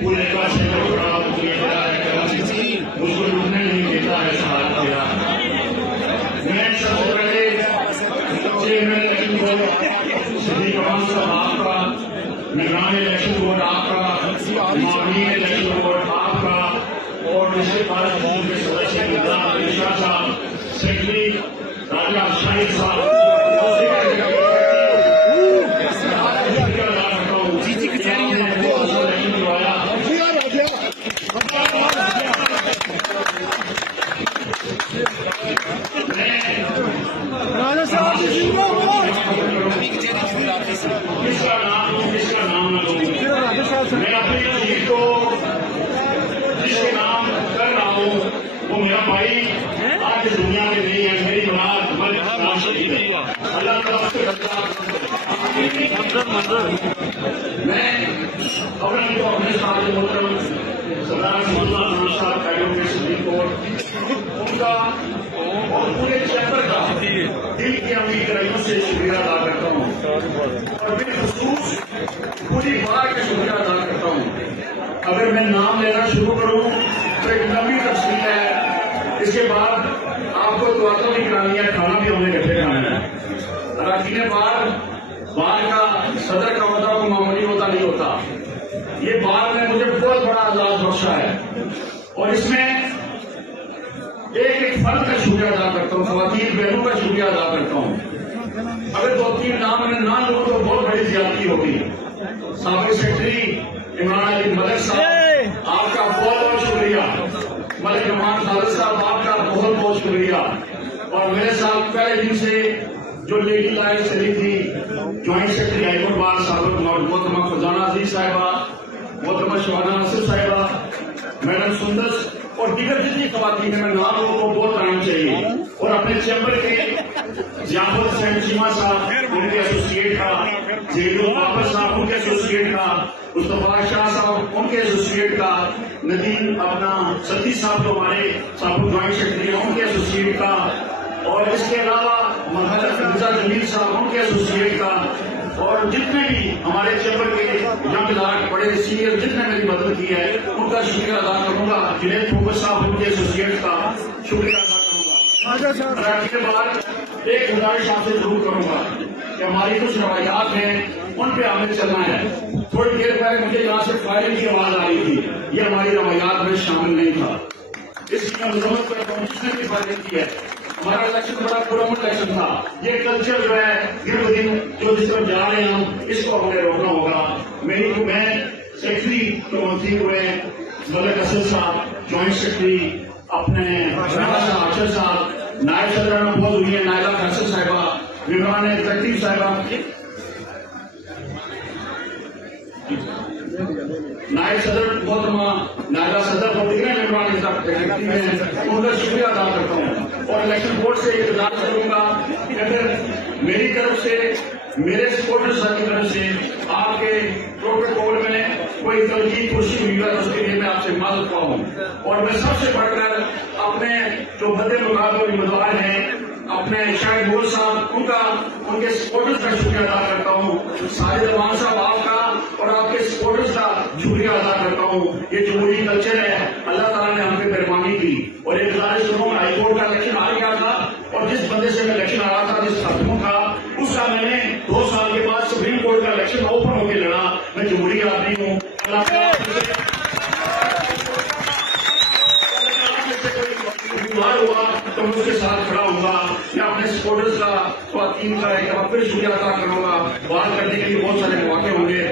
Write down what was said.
پورے کاشی کا بڑا مجھ کو لوٹنے نہیں دیتا ہے ساتھ تیرا. میں سب سے پہلے چیئرمین الیکشن بورڈ صدیق امان صاحب آپ کا، نگران الیکشن بورڈ آپ کا، معاونین الیکشن بورڈ آپ کا، اور ڈسٹرکٹ پارلیمنٹ کے صدر نظام علی شاہ صاحب، سیکرٹری راجہ شاہد صاحب، میں اپنی چیز کو جس کے نام کر رہا ہوں وہ میرا بھائی آج دنیا میں نہیں ہے، میری بات اللہ تعالیٰ سے میں اپنے ساتھ محترم سردار خان صاحب ایڈوکیشن کورٹ ان کا اور پورے چیمبر کا دل کی امید گہرائیوں سے شکریہ ادا کرتا ہوں، اور بالخصوص پوری بار کا شکریہ ادا کرتا ہوں. اگر میں نام لینا شروع کروں تو ایک لمبی تفصیل ہے، اس کے بعد آپ کو دعاتوں بھی کرانی ہے، کھانا بھی ہمیں اکٹھے کھانا ہے. اراکین بار کا صدر کا عہدہ کو معمولی ہوتا نہیں ہوتا. یہ بار میں مجھے بہت بڑا اعزاز بخشا ہے، اور اس میں ایک ایک فرد کا شکریہ ادا کرتا ہوں، خواتین بہنوں کا شکریہ ادا کرتا ہوں. اگر 2-3 نام میں نہ لوں تو بہت بڑی زیادتی ہوگی. سابق سیکرٹری عمران علی ملک صاحب آپ کا بہت بہت شکریہ، ملک رحمان خالد صاحب آپ کا بہت بہت شکریہ، اور میرے ساتھ پہلے دن سے جو لیڈی لائن چلی تھی joint secretary high court bar سابق محترمہ فضانہ عزیز صاحبہ، محترمہ شبانہ ناصر صاحبہ، میڈم سندس اور دیگر جتنی خواتین ہیں، میں نام لوگوں کو بہت آنا چاہیے. اور اپنے چیمبر کے ضیافت حسین چیمہ صاحب ان کے ایسوسیٹ کا، جیلو بابر صاحب ان کے ایسوسیٹ کا، مصطفیٰ شاہ صاحب ان کے ایسوسیٹ کا، ندیم اپنا ستی صاحب جو ہمارے صاحب جوائنٹ سیکرٹری ہیں ان کے ایسوسیٹ کا، اور اس کے علاوہ مرزا جمیل صاحب ان کے ایسوسیٹ کا، اور جتنے بھی ہمارے چیمبر کے ینگ لاٹ بڑے سینئر جتنے میری مدد کی ہے ان کا شکریہ ادا کروں گا. جنید پھوپت صاحب ان کے ایسوسیٹ کا شکریہ ادا کروں گا. اس کے بعد ایک گزارش آپ سے ضرور کروں گا کہ ہماری کچھ روایات ہیں ان پہ ہمیں چلنا ہے. تھوڑی دیر پہلے مجھے یہاں سے فائرنگ کی آواز آ رہی تھی، یہ ہماری روایات میں شامل نہیں تھا. اس کی مذمت پر جس نے بھی فائرنگ کی ہے. ہمارا الیکشن بڑا پرامن الیکشن تھا. یہ کلچر جو ہے دن ب دن جو جس پر جا رہے ہیں ہم اس کو ہمیں روکنا ہوگا. میں سیکرٹری جو منتری ہوئے ملک اسد صاحب، جوائنٹ سیکرٹری اپنے آشر صاحب، نائب صدر بہت ہوئی ہے نائلہ فیصل صاحبہ، ممبران ایگزیکٹو صاحبہ، نائب صدر محترمہ نائلہ صدر اور دیگر ممبران ایگزیکٹو میں ان کا شکریہ ادا کرتا ہوں. اور الیکشن بورڈ سے یہ گزارش کروں گا کہ اگر میری طرف سے، میرے سپورٹرز کی طرف سے آپ کے پروٹوکول میں کوئی تنقید خوشی ہوئی ہے اس کے لیے میں آپ سے معذرت خواہ ہوں. اور میں سب سے بڑھ کر اپنے جو بد مقابلے امیدوار ہیں اپنے شاہد مول صاحب ان کے سپورٹرز کا شکریہ ادا کرتا ہوں. ساجد امان صاحب آپ کا اور آپ کے سپورٹرز کا شکریہ ادا کرتا ہوں. یہ جمہوری کلچر ہے، اللہ تعالیٰ نے ہم پہ مہربانی کی. اور ایک گزارش کروں گا، ہائی کورٹ کا الیکشن آ گیا تھا اور جس بندے سے میں الیکشن آ رہا تھا، جس خاتون کا، اس کا میں نے 2 سال کے بعد سپریم کورٹ کا الیکشن اوپن ہو کے لڑا. میں جمہوری آدمی ہوں. ہوا تو میں اس کے ساتھ کھڑا ہوں گا. میں اپنے سپورٹرز کا، خواتین کا ایک بار پھر شکریہ ادا کروں گا. بات کرنے کے لیے بہت سارے مواقع ہوں گے.